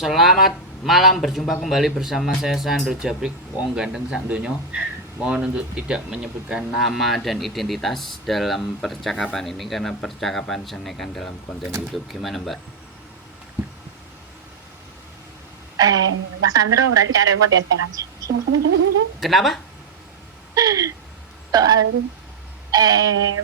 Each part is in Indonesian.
Selamat malam, berjumpa kembali bersama saya Sandro Jabrik, wong ganteng sak donya. Mohon untuk tidak menyebutkan nama dan identitas dalam percakapan ini karena percakapan senekan dalam konten YouTube. Gimana, Mbak? Mas Sandro berarti gak repot ya sekarang. Kenapa? Soal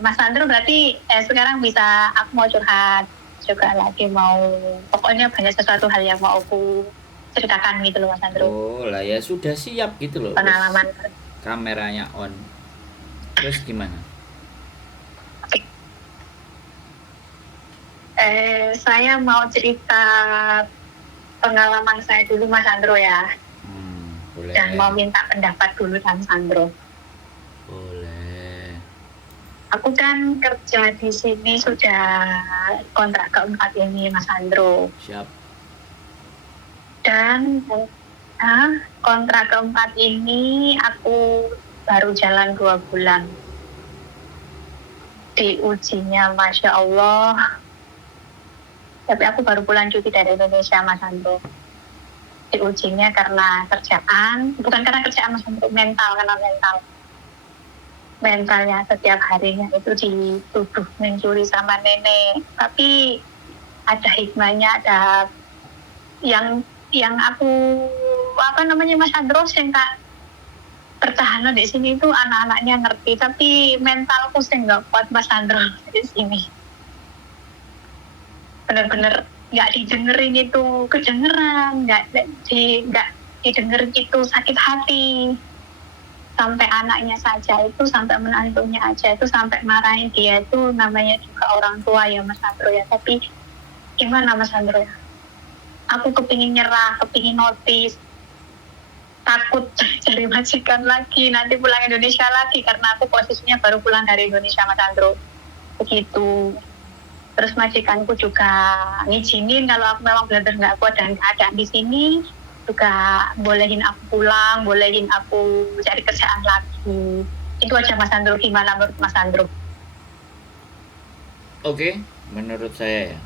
Mas Sandro berarti sekarang bisa aku mau curhat juga lagi mau pokoknya banyak sesuatu hal yang mau aku ceritakan gitu loh Mas Sandro. Oh lah ya sudah siap gitu loh. Pengalaman. Kameranya on. Terus gimana? Saya mau cerita pengalaman saya dulu Mas Sandro ya. Boleh. Dan mau minta pendapat dulu Mas Sandro. Boleh. Aku kan kerja di sini sudah kontrak keempat ini Mas Sandro. Siap. Dan kontrak keempat ini aku baru jalan 2 bulan. Di ujinya Masya Allah. Tapi aku baru pulang cuti dari Indonesia Mas Sandro. Di ujinya karena kerjaan, bukan karena kerjaan Mas Sandro, karena mental. Mentalnya setiap harinya itu dituduh mencuri sama nenek. Tapi ada hikmahnya, ada yang aku Mas Sandro sing tak pertahanan di sini itu anak-anaknya ngerti, tapi mentalku sing nggak kuat Mas Sandro di sini. Bener-bener nggak didengerin itu kedengeran, nggak didengerin itu sakit hati. Sampai anaknya saja itu, sampai menantunya aja itu, sampai marahin dia itu, namanya juga orang tua ya Mas Sandro ya. Tapi gimana Mas Sandro ya? Aku kepingin nyerah, kepingin notice, takut cari majikan lagi, nanti pulang Indonesia lagi, karena aku posisinya baru pulang dari Indonesia Mas Sandro. Begitu. Terus majikanku juga ngizinin kalau aku memang benar-benar nggak kuat dan keadaan di sini, juga bolehin aku pulang, bolehin aku cari kerjaan lagi. Itu aja Mas Sandro, gimana menurut Mas Sandro? Oke, menurut saya ya.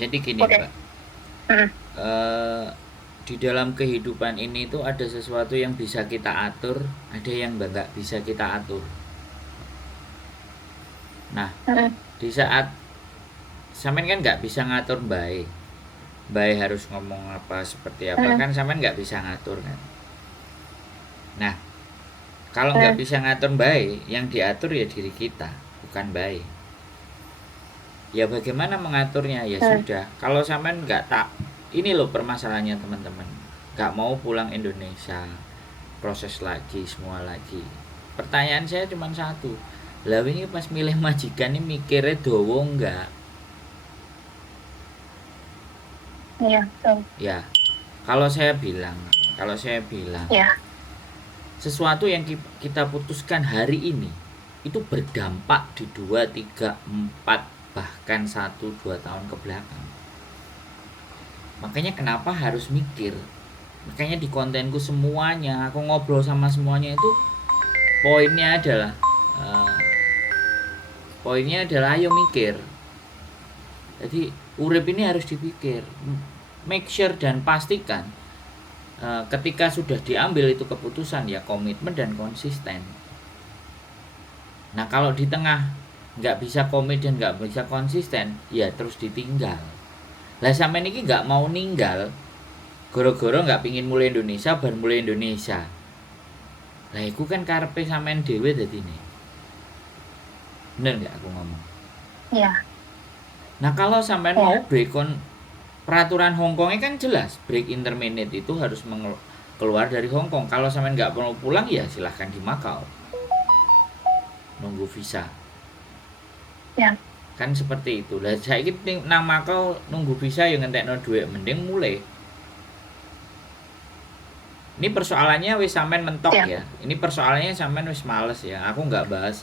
Jadi gini, Oke. Mbak. Di dalam kehidupan ini tuh ada sesuatu yang bisa kita atur, ada yang nggak bisa kita atur. Nah, di saat sampean kan nggak bisa ngatur baik harus ngomong apa seperti apa kan sampean nggak bisa ngatur kan. Nah, kalau nggak bisa ngatur baik, yang diatur ya diri kita, bukan baik. Ya bagaimana mengaturnya? Ya sudah, kalau sampean nggak tak, ini loh permasalahannya teman-teman, nggak mau pulang Indonesia, proses lagi semua lagi. Pertanyaan saya cuma satu, lah ini pas milih majikan ini mikirnya dowo nggak? Iya, betul. Ya, kalau saya bilang Ya. sesuatu yang kita putuskan hari ini itu berdampak di 2, 3, 4 bahkan 1-2 tahun ke belakang. Makanya kenapa harus mikir? Makanya di kontenku semuanya aku ngobrol sama semuanya itu poinnya adalah ayo mikir. Jadi urip ini harus dipikir, make sure dan pastikan ketika sudah diambil itu keputusan ya komitmen dan konsisten. Nah kalau di tengah nggak bisa komit dan nggak bisa konsisten ya terus ditinggal. Lah sampean iki nggak mau ninggal goro-goro nggak pingin mulai Indonesia baru mulai Indonesia. Lah iku kan karepe sampean dhewe dadine. Bener nggak aku ngomong? Iya. Nah kalau sampean mau break peraturan Hongkongnya kan jelas, break intermediate itu harus keluar dari Hongkong. Kalau sampean nggak mau pulang ya silahkan di Macau, nunggu visa. Ya. Kan seperti itu. Lah saiki nang Macau nunggu visa yang ngentekno dhuwit mending mulai. Ini persoalannya wis sampean mentok ya. Ini persoalannya sampean wis males ya. Aku nggak bahas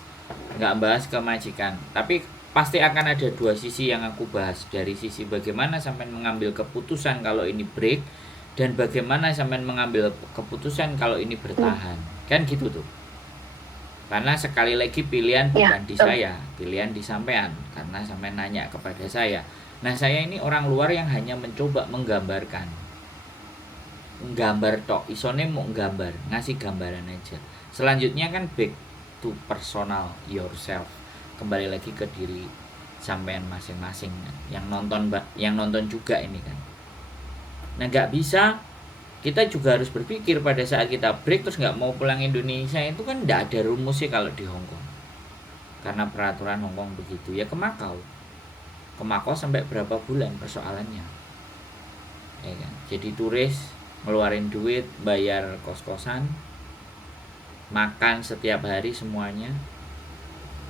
ke majikan. Tapi pasti akan ada 2 sisi yang aku bahas. Dari sisi bagaimana sampean mengambil keputusan kalau ini break dan bagaimana sampean mengambil keputusan kalau ini bertahan. Kan gitu tuh. Karena sekali lagi pilihan bukan di saya, pilihan di sampean. Karena sampean nanya kepada saya. Nah, saya ini orang luar yang hanya mencoba menggambarkan. Nggambar tok, isone mau nggambar, ngasih gambaran aja. Selanjutnya kan back to personal yourself. Kembali lagi ke diri sampean masing-masing kan. Yang nonton juga ini kan. Nah, nggak bisa kita juga harus berpikir pada saat kita break terus nggak mau pulang Indonesia itu kan nggak ada rumusnya kalau di Hong Kong. Karena peraturan Hong Kong begitu ya ke Makau sampai berapa bulan persoalannya ya kan? Jadi turis ngeluarin duit bayar kos-kosan, makan setiap hari semuanya.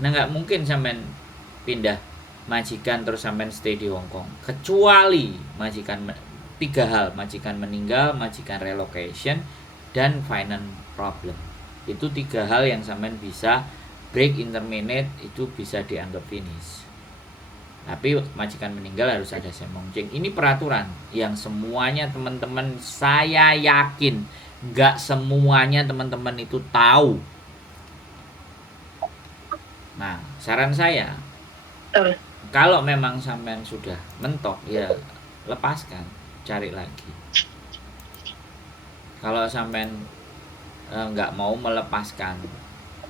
Nah, nggak mungkin sampean pindah majikan terus sampean stay di Hong Kong kecuali tiga hal: majikan meninggal, majikan relocation, dan finance problem. Itu tiga hal yang sampean bisa break interminate, itu bisa dianggap finish. Tapi majikan meninggal harus ada semongcing. Ini peraturan yang semuanya teman-teman, saya yakin nggak semuanya teman-teman itu tahu. Nah, saran saya, kalau memang sampean sudah mentok ya lepaskan, cari lagi. Kalau sampean nggak mau melepaskan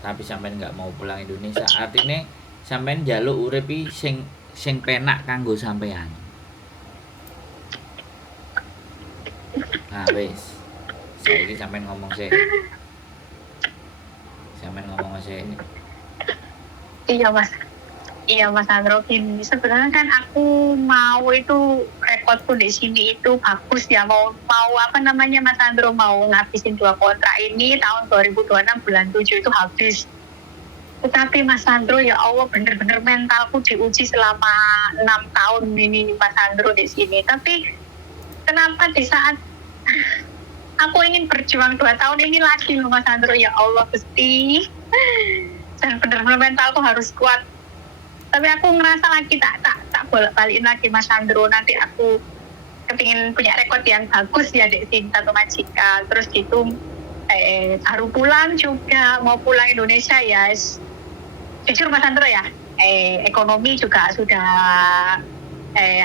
tapi sampean nggak mau pulang Indonesia, artinya sampean njaluk uripi sing penak kanggo sampean. Nah, wis. Saiki sampean ngomong sih. Iya Mas Andro, gini sebenarnya kan aku mau itu rekodku di sini itu bagus ya, mau apa namanya Mas Andro, mau ngabisin 2 kontrak ini tahun 2026 bulan 7 itu habis. Tetapi Mas Andro, ya Allah, bener-bener mentalku diuji selama 6 tahun ini Mas Andro di sini. Tapi kenapa di saat aku ingin berjuang 2 tahun ini lagi loh Mas Andro, ya Allah Gusti. Dan bener-bener mentalku harus kuat. Tapi aku ngerasa lagi tak bolak-balikin lagi Mas Andro. Nanti aku kepingin punya rekod yang bagus ya di sini satu majikan. Terus gitu baru pulang juga, mau pulang Indonesia ya. Jujur Mas Andro ya, ekonomi juga sudah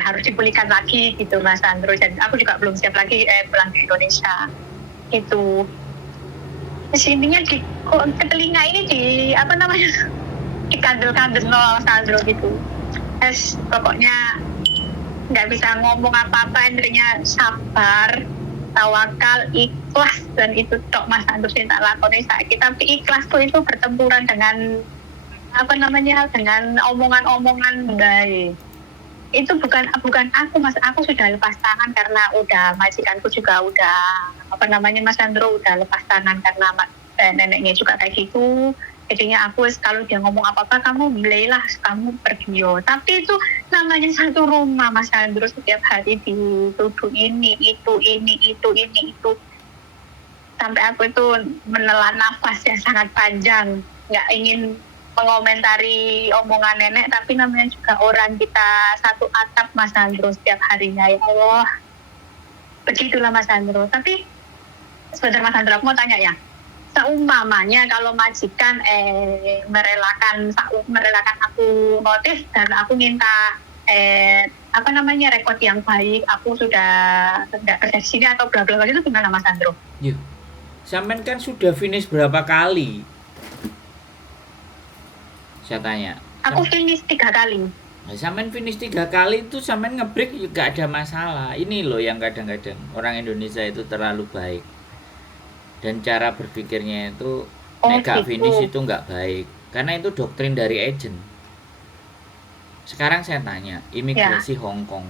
harus dipulihkan lagi gitu Mas Andro. Dan aku juga belum siap lagi pulang ke Indonesia gitu. Sininya ke telinga ini dikandel-kandel Mas Andro gitu. Pokoknya nggak bisa ngomong apa-apa, intinya sabar, tawakal, ikhlas, dan itu tok Mas Andro sing tak lakoni saiki. Tapi ikhlas tuh itu bertempuran dengan dengan omongan-omongan baik. Itu bukan aku Mas, aku sudah lepas tangan karena udah majikanku juga udah Mas Andro udah lepas tangan karena neneknya juga kayak gitu. Jadinya aku kalau dia ngomong apa-apa kamu belailah, kamu pergi yo. Tapi itu namanya satu rumah Mas Andro, setiap hari dituduh ini itu. Sampai aku itu menelan nafas yang sangat panjang, nggak ingin mengomentari omongan nenek, tapi namanya juga orang kita satu atap Mas Andro setiap harinya, ya Allah. Begitulah Mas Andro. Tapi sebentar Mas Andro, aku mau tanya ya, seumpamanya kalau majikan merelakan aku notif dan aku minta rekod yang baik, aku sudah tidak kerja di sini atau bla bla itu gimana Mas Andro? Yuk, sampean kan sudah finish berapa kali? Saya tanya. Aku finish 3 kali. Nah, sampean finish 3 kali itu sampean ngebreak juga ada masalah. Ini loh yang kadang-kadang orang Indonesia itu terlalu baik. Dan cara berpikirnya itu nggak finish itu nggak baik. Karena itu doktrin dari agent. Sekarang saya tanya, imigrasi Hong Kong.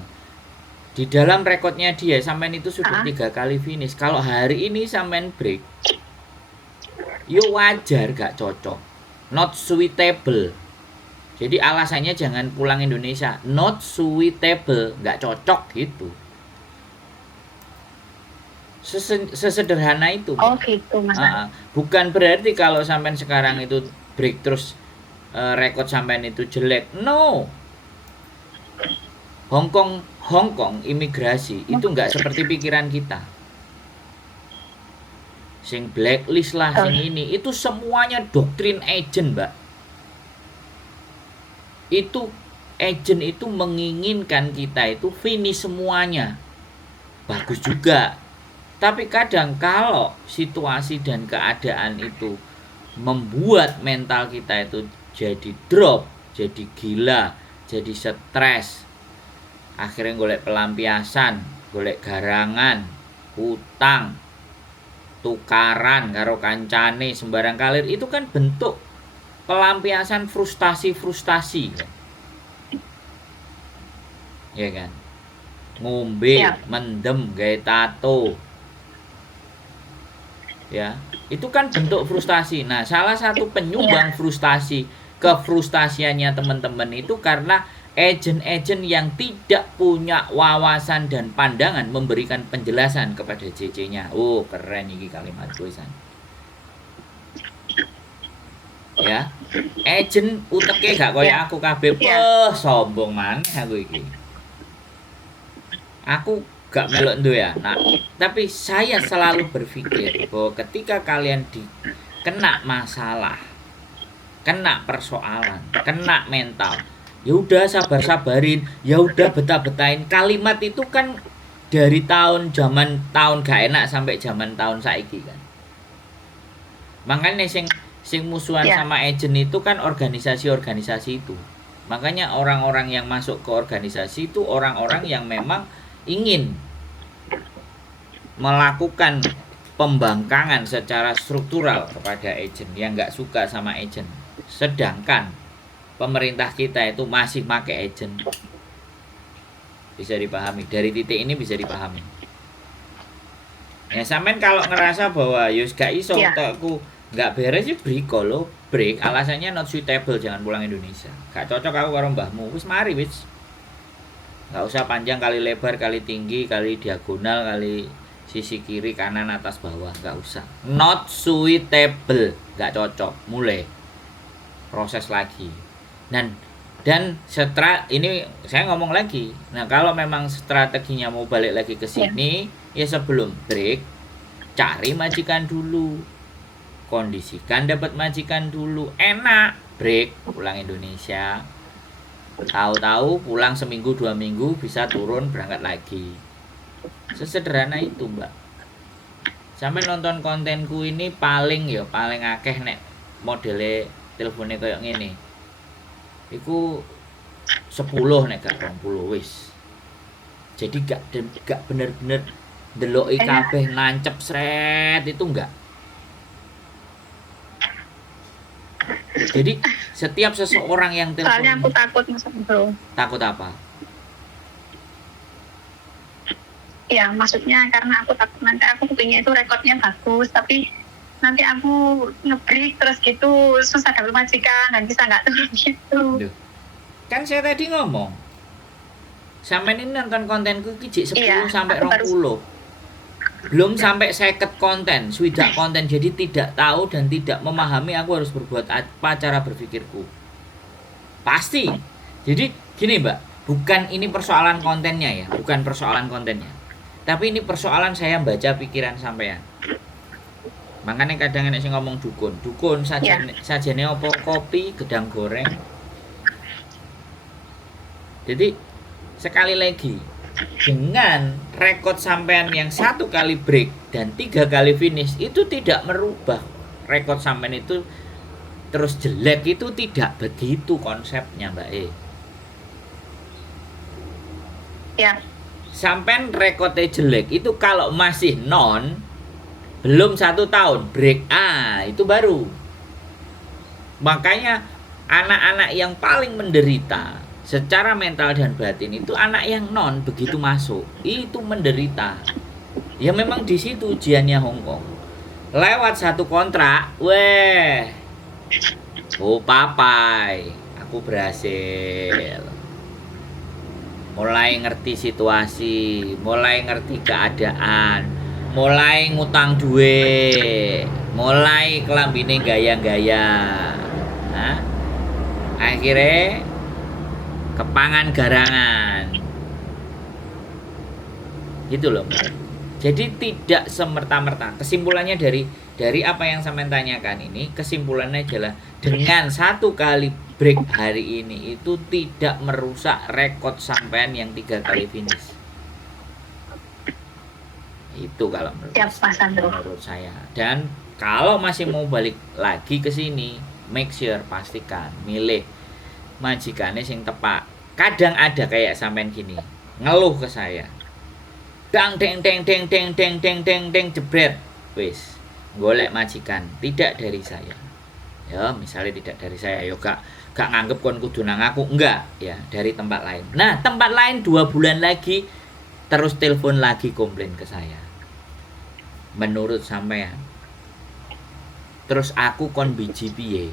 Di dalam rekodnya dia sampean itu sudah 3 kali finish. Kalau hari ini sampean break, yo wajar gak cocok. Not suitable. Jadi alasannya jangan pulang Indonesia. Not suitable, gak cocok gitu. Sesederhana itu. Oh gitu Mas. Bukan berarti kalau sampean sekarang itu break terus rekod sampean itu jelek. No. Hong Kong imigrasi itu nggak seperti pikiran kita. Sing blacklist lah, sing ini, itu semuanya doktrin agent, Mbak. Itu agent itu menginginkan kita itu finish semuanya. Bagus juga. Tapi kadang kalau situasi dan keadaan itu membuat mental kita itu jadi drop, jadi gila, jadi stres. Akhirnya golek pelampiasan, golek garangan, utang, tukaran karo kancane sembarang kalir, itu kan bentuk pelampiasan frustasi-frustasi kan. Ya kan? Ngombe, Ya. mendem, gawe tato. Ya, itu kan bentuk frustasi. Nah, salah satu penyumbang frustasi, kefrustasiannya teman-teman itu karena agen-agen yang tidak punya wawasan dan pandangan memberikan penjelasan kepada JC-nya. Oh, keren ini kalimat gue san. Ya, agen uteke gak koyo aku kabeh. Wah, sombong maneh aku iki. Aku gak melok ndo ya. Nah, tapi saya selalu berpikir bahwa ketika kalian kena masalah, kena persoalan, kena mental, ya udah sabar-sabarin, ya udah betah-betahin. Kalimat itu kan dari tahun gak enak sampai zaman tahun saiki kan. Makanya sing musuhan sama agent itu kan organisasi-organisasi itu. Makanya orang-orang yang masuk ke organisasi itu orang-orang yang memang ingin melakukan pembangkangan secara struktural kepada agent, yang nggak suka sama agent. Sedangkan pemerintah kita itu masih pakai agent. Bisa dipahami, dari titik ini bisa dipahami. Ya sampean kalau ngerasa bahwa yus gak iso aku nggak beres sih break, alasannya not suitable, jangan pulang Indonesia, gak cocok aku karo mbahmu, wis mari wis. Nggak usah panjang kali lebar kali tinggi kali diagonal kali sisi kiri kanan atas bawah, nggak usah. Not suitable, nggak cocok, mulai proses lagi. Dan ini saya ngomong lagi. Nah kalau memang strateginya mau balik lagi ke sini, ya sebelum break cari majikan dulu, kondisikan dapat majikan dulu, enak break pulang Indonesia. Tahu-tahu pulang seminggu 2 minggu bisa turun berangkat lagi. Sesederhana itu mbak. Sampai nonton kontenku ini paling akeh nek modele teleponnya kayak gini. Iku 10 nek gak 20 wis. Jadi gak bener-bener deloki kabeh nancep sret itu enggak. Jadi setiap seseorang yang telepon. Soalnya aku takut Mas Bro. Takut apa? Ya maksudnya karena aku takut nanti aku punya itu rekodnya bagus, tapi nanti aku nge-break terus gitu susah dapet majikan dan bisa nggak turun gitu. Duh. Kan saya tadi ngomong, sampean ini nonton kontenku kijik 10 sampai 20. Belum sampai 50 konten, swidak konten, jadi tidak tahu dan tidak memahami aku harus berbuat apa cara berpikirku. Pasti. Jadi gini mbak, bukan ini persoalan kontennya ya, bukan persoalan kontennya. Tapi ini persoalan saya baca pikiran sampean. Makanya kadang enek sing ngomong dukun sajane opo kopi gedang goreng. Jadi sekali lagi, dengan rekod sampean yang 1 kali break dan 3 kali finish itu tidak merubah rekod sampean itu terus jelek, itu tidak begitu konsepnya mbak E. Ya. Sampean rekodnya jelek itu kalau masih belum 1 tahun break, itu baru. Makanya anak-anak yang paling menderita secara mental dan batin itu anak yang begitu masuk itu menderita. Ya memang di situ ujiannya Hongkong. Lewat 1 kontrak, papai, aku berhasil. Mulai ngerti situasi, mulai ngerti keadaan, mulai ngutang duit, mulai kelambine gaya-gaya. Nah, akhirnya kepangan garangan. Gitu loh. Jadi tidak semerta-merta. Kesimpulannya dari apa yang saya tanyakan ini, kesimpulannya adalah dengan 1 kali break hari ini itu tidak merusak rekod sampean yang 3 kali finish. Itu kalau menurut saya. Dan kalau masih mau balik lagi ke sini, make sure pastikan milih majikannya sing tepat. Kadang ada kayak sampean gini, ngeluh ke saya. Dang deng deng deng deng deng deng deng deng jebret. Wis, golek majikan tidak dari saya. Ya, misalnya tidak dari saya, yo gak nganggep kon kudu nang aku, enggak, ya dari tempat lain. Nah, tempat lain 2 bulan lagi terus telepon lagi komplain ke saya. Menurut sampean, terus aku kon biji piye?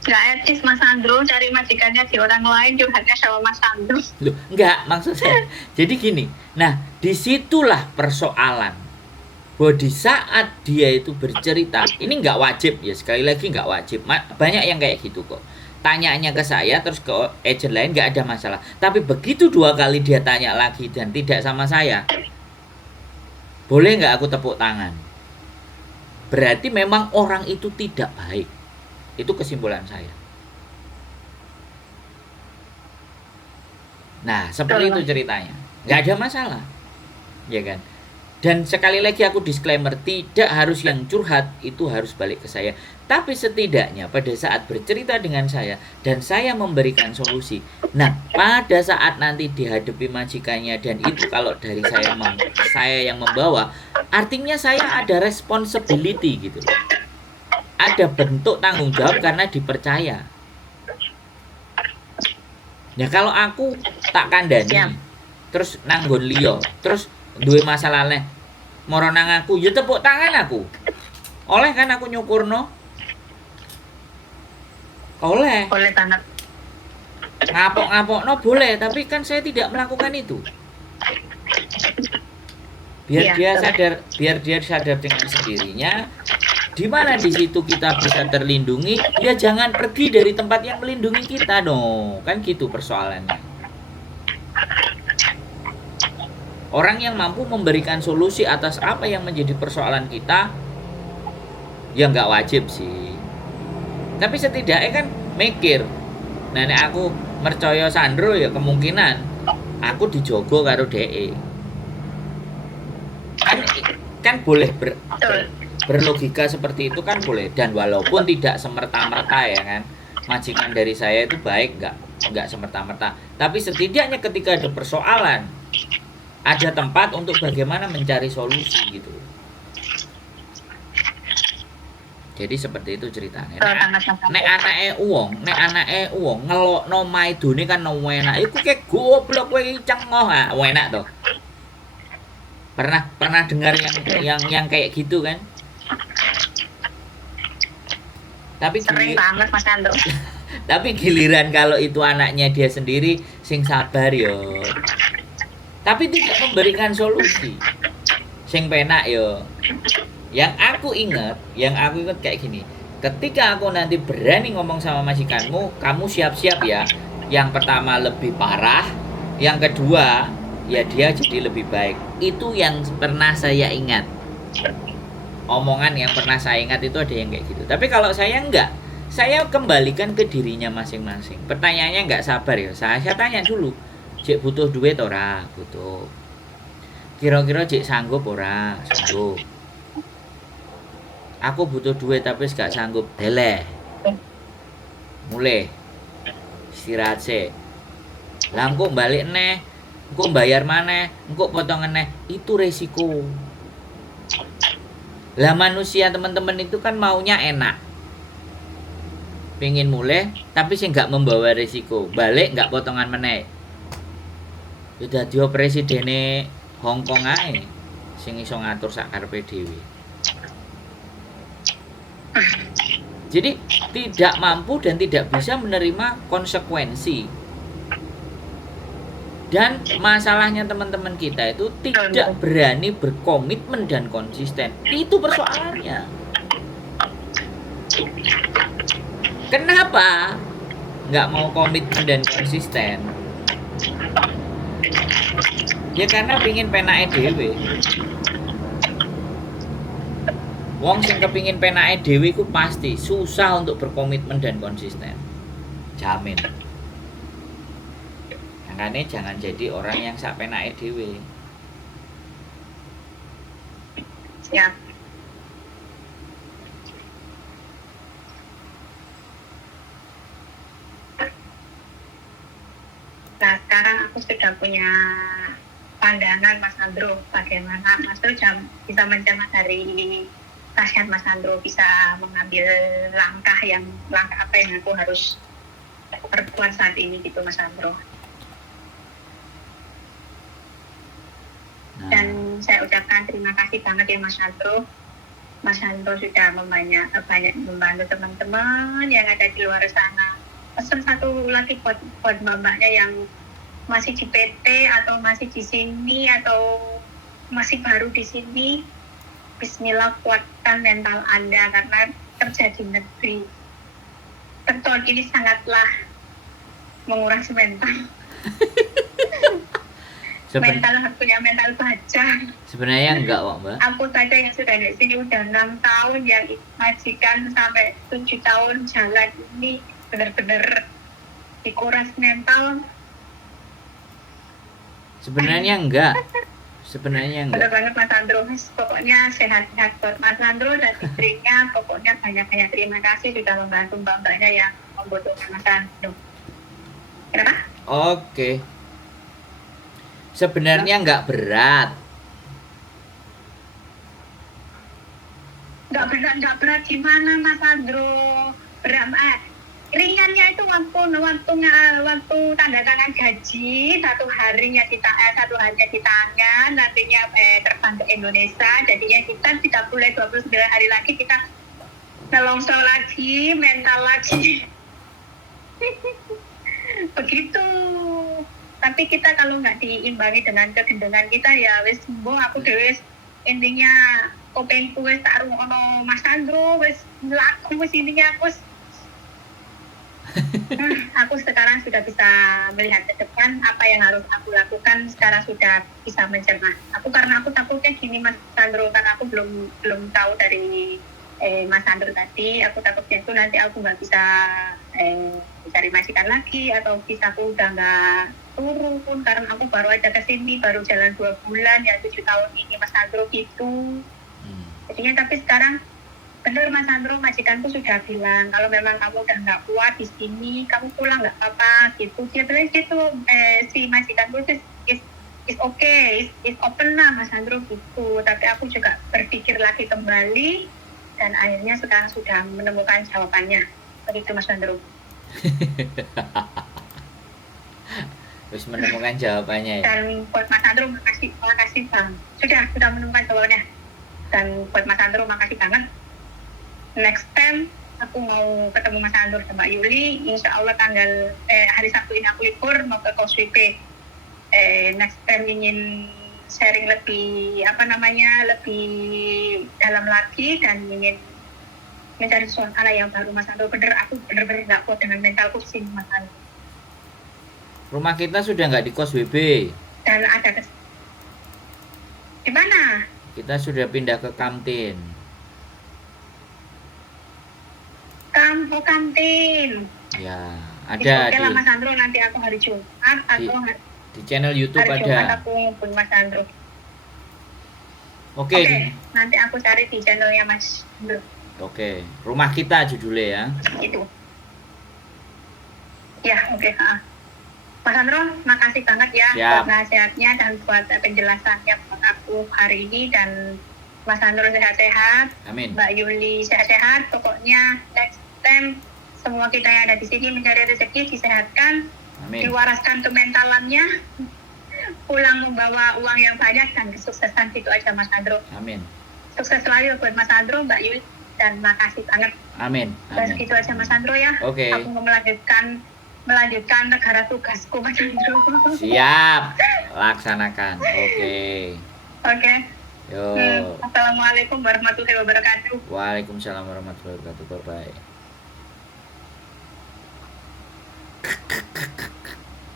Nggak etis Mas Andro cari majikannya di orang lain, curhatnya sama Mas Andro. Loh, enggak, maksud saya. Jadi gini, nah disitulah persoalan. Bahwa di saat dia itu bercerita, ini nggak wajib ya, sekali lagi nggak wajib. Banyak yang kayak gitu kok. Tanyanya ke saya terus ke agent lain nggak ada masalah. Tapi begitu 2 kali dia tanya lagi dan tidak sama saya, boleh nggak aku tepuk tangan? Berarti memang orang itu tidak baik. Itu kesimpulan saya. Nah, seperti itu ceritanya. Nggak ada masalah. Ya kan? Dan sekali lagi aku disclaimer, tidak harus yang curhat itu harus balik ke saya. Tapi setidaknya pada saat bercerita dengan saya dan saya memberikan solusi. Nah, pada saat nanti dihadapi majikannya dan itu kalau dari saya yang membawa, artinya saya ada responsibility gitu. Ada bentuk tanggung jawab karena dipercaya. Ya kalau aku tak kandani, terus nanggon liyo, terus duwe masalahnya moro nang aku, ya tepuk tangan aku. Oleh kan aku nyukurno? Oleh banget. Ngapok-ngapokno boleh, tapi kan saya tidak melakukan itu. Biar dia sadar dengan sendirinya. Di mana di situ kita bisa terlindungi, ya jangan pergi dari tempat yang melindungi kita dong. Kan gitu persoalannya. Orang yang mampu memberikan solusi atas apa yang menjadi persoalan kita, ya nggak wajib sih. Tapi setidaknya kan mikir. Nah, nek aku mercaya Sandro ya kemungkinan aku dijogo karo DE. Kan boleh berlogika seperti itu kan boleh. Dan walaupun tidak semerta-merta ya kan, majikan dari saya itu baik, nggak semerta-merta. Tapi setidaknya ketika ada persoalan, ada tempat untuk bagaimana mencari solusi gitu. Jadi seperti itu ceritanya. Nek anake uang ngelokno maidone kan enak. Iku kek goblok kowe cengoh ah, enak toh. Pernah dengar yang kayak gitu kan? Tapi sering banget Mas Andro. Tapi giliran kalau itu anaknya dia sendiri sing sabar yo. Tapi tidak memberikan solusi. Sing penak yo. Yang aku ingat kayak gini. Ketika aku nanti berani ngomong sama majikanmu, kamu siap-siap ya. Yang pertama lebih parah, yang kedua ya dia jadi lebih baik. Itu yang pernah saya ingat. Omongan yang pernah saya ingat itu ada yang kayak gitu. Tapi kalau saya enggak, saya kembalikan ke dirinya masing-masing. Pertanyaannya enggak sabar ya. Saya tanya dulu, Cek butuh duit ora? Butuh. Kira-kira Cek sanggup ora? Sanggup. Aku butuh duit tapi gak sanggup. Deleh. Mulai. Istirahat sih. Lah engko balik neh, engko bayar maneh, engko potongan neh. Itu resiko. Lah manusia teman-teman itu kan maunya enak. Pengen mulai tapi sih gak membawa resiko. Balik gak potongan meneh. Ya dadi presidene Hong Kong ae sing iso ngatur sak karepe dhewe. Jadi tidak mampu dan tidak bisa menerima konsekuensi. Dan masalahnya teman-teman kita itu tidak berani berkomitmen dan konsisten. Itu persoalannya. Kenapa nggak mau komitmen dan konsisten? Ya karena pingin penake dhewe. Wong sing kepingin penake dhewe iku pasti susah untuk berkomitmen dan konsisten. Jamin. Makanya jangan jadi orang yang sak penake dhewe. Siap. Nah, sekarang aku sudah punya pandangan Mas Andro, bagaimana Mas Andro bisa mencegah dari kasihan Mas Andro bisa mengambil langkah apa yang aku harus perbuat saat ini gitu Mas Andro. Dan saya ucapkan terima kasih banget ya Mas Andro. Mas Andro sudah banyak membantu teman-teman yang ada di luar sana. Pesan satu lagi buat mbak-mbaknya yang masih di PT atau masih di sini atau masih baru di sini, bismillah kuatkan mental Anda karena kerja di negeri betul ini sangatlah menguras mental. Mental harus punya mental baja. Sebenarnya enggak kok Mbak. Aku saja yang sudah di sini udah 6 tahun, yang majikan sampai 7 tahun jalan ini benar-benar dikuras mental. Sebenarnya enggak. Sebenarnya enggak. Benar banget Mas Andro. Pokoknya sehat-sehat buat Mas Andro dan istrinya. Pokoknya banyak-banyak terima kasih sudah membantu mbak-mbaknya yang membutuhkan Mas Andro. Kenapa? Oke. Sebenarnya enggak berat. Enggak berat gimana Mas Andro? Ringannya itu waktu tanda tangan gaji satu harinya di tangan, nantinya terbang ke Indonesia, jadinya kita 29 hari lagi kita nelongso lagi, mental lagi. Begitu. Tapi kita kalau nggak diimbangi dengan kegendengan kita ya wis mbok aku dhewe intinya kopengku wis tak rungokno Mas Andro wis laku wis intinya aku sekarang sudah bisa melihat ke depan apa yang harus aku lakukan, sekarang sudah bisa mencerna. Karena aku takutnya gini Mas Sandro, karena aku belum tahu dari Mas Sandro tadi, aku takutnya itu nanti aku nggak bisa cari majikan lagi atau bisa aku udah nggak turun karena aku baru aja kesini, baru jalan 2 bulan ya 7 tahun ini Mas Sandro gitu. Jadinya tapi sekarang benar Mas Andro, majikanku sudah bilang kalau memang kamu udah nggak kuat di sini, kamu pulang nggak apa-apa gitu. Dia bilang gitu, si majikanku is okay, is open lah Mas Andro gitu. Tapi aku juga berpikir lagi kembali dan akhirnya sekarang sudah menemukan jawabannya. Begitu Mas Andro. Terus menemukan jawabannya ya. Dan buat Mas Andro makasih Bang. Sudah menemukan jawabannya. Dan buat Mas Andro makasih banget. Next time aku mau ketemu Mas Andro sama Mbak Yuli, insya Allah tanggal hari Sabtu ini aku libur mau ke KOSWP. Next time ingin sharing lebih dalam lagi dan ingin mencari suasana yang baru Mas Andro. Aku bener-bener nggak kuat dengan mental pusing Mas Andro. Rumah kita sudah nggak di KOSWB. Dan ada di mana? Kita sudah pindah ke kantin. Kantin. Ya, ada Oke lah Mas Andro, nanti aku hari Jumat atau di channel YouTube hari ada. Jumat aku ngumpul Mas Andro. Oke. Nanti aku cari di channelnya Mas Andro. Oke, rumah kita judulnya ya. Itu. Ya, oke. Mas Andro, makasih banget ya buat nasihatnya dan buat penjelasannya buat aku hari ini, dan Mas Andro sehat-sehat. Amin. Mbak Yuli sehat-sehat. Pokoknya next time semua kita yang ada di sini mencari rezeki disehatkan, amin. Diwaraskan kementalannya, pulang membawa uang yang banyak dan kesuksesan gitu aja Mas Andro. Amin. Sukses selalu buat Mas Andro, Mbak Yuli, dan makasih banget. Amin. Dan gitu aja Mas Andro ya. Oke. Aku mau melanjutkan negara tugasku Mas Andro. Siap, laksanakan. Oke. Yo. Assalamualaikum warahmatullahi wabarakatuh. Waalaikumsalam warahmatullahi wabarakatuh. Bye.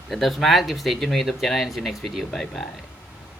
Tetap semangat, keep stay tune with YouTube channel and see you next video. Bye bye.